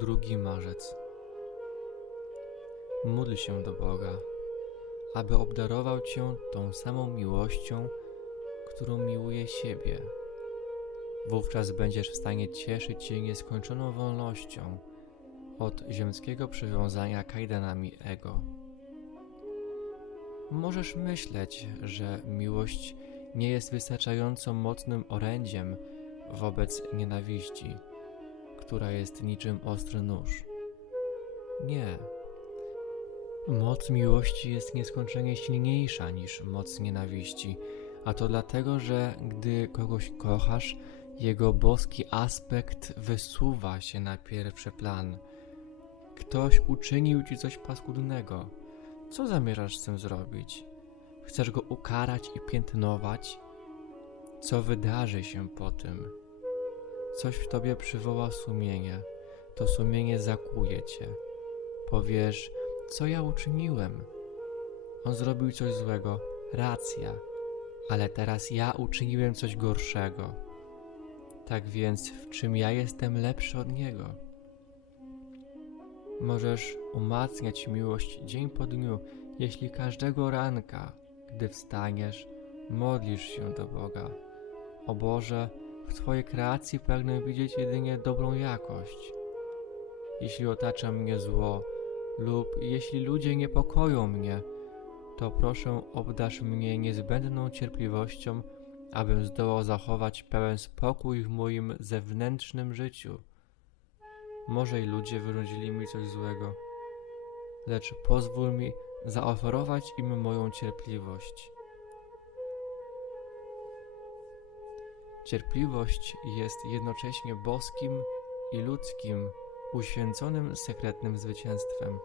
2 marzec. Módl się do Boga, aby obdarował Cię tą samą miłością, którą miłuje siebie. Wówczas będziesz w stanie cieszyć się nieskończoną wolnością od ziemskiego przywiązania kajdanami ego. Możesz myśleć, że miłość nie jest wystarczająco mocnym orędziem wobec nienawiści, która jest niczym ostry nóż. Nie. Moc miłości jest nieskończenie silniejsza niż moc nienawiści, a to dlatego, że gdy kogoś kochasz, jego boski aspekt wysuwa się na pierwszy plan. Ktoś uczynił ci coś paskudnego. Co zamierzasz z tym zrobić? Chcesz go ukarać i piętnować? Co wydarzy się po tym? Coś w tobie przywoła sumienie. To sumienie zakuje cię. Powiesz, co ja uczyniłem? On zrobił coś złego, racja, ale teraz ja uczyniłem coś gorszego. Tak więc, w czym ja jestem lepszy od niego? Możesz umacniać miłość dzień po dniu, jeśli każdego ranka, gdy wstaniesz, modlisz się do Boga. O Boże, w Twojej kreacji pragnę widzieć jedynie dobrą jakość. Jeśli otacza mnie zło, lub jeśli ludzie niepokoją mnie, to proszę obdarz mnie niezbędną cierpliwością, abym zdołał zachować pełen spokój w moim zewnętrznym życiu. Może i ludzie wyrządzili mi coś złego, lecz pozwól mi zaoferować im moją cierpliwość. Cierpliwość jest jednocześnie boskim i ludzkim, uświęconym sekretnym zwycięstwem.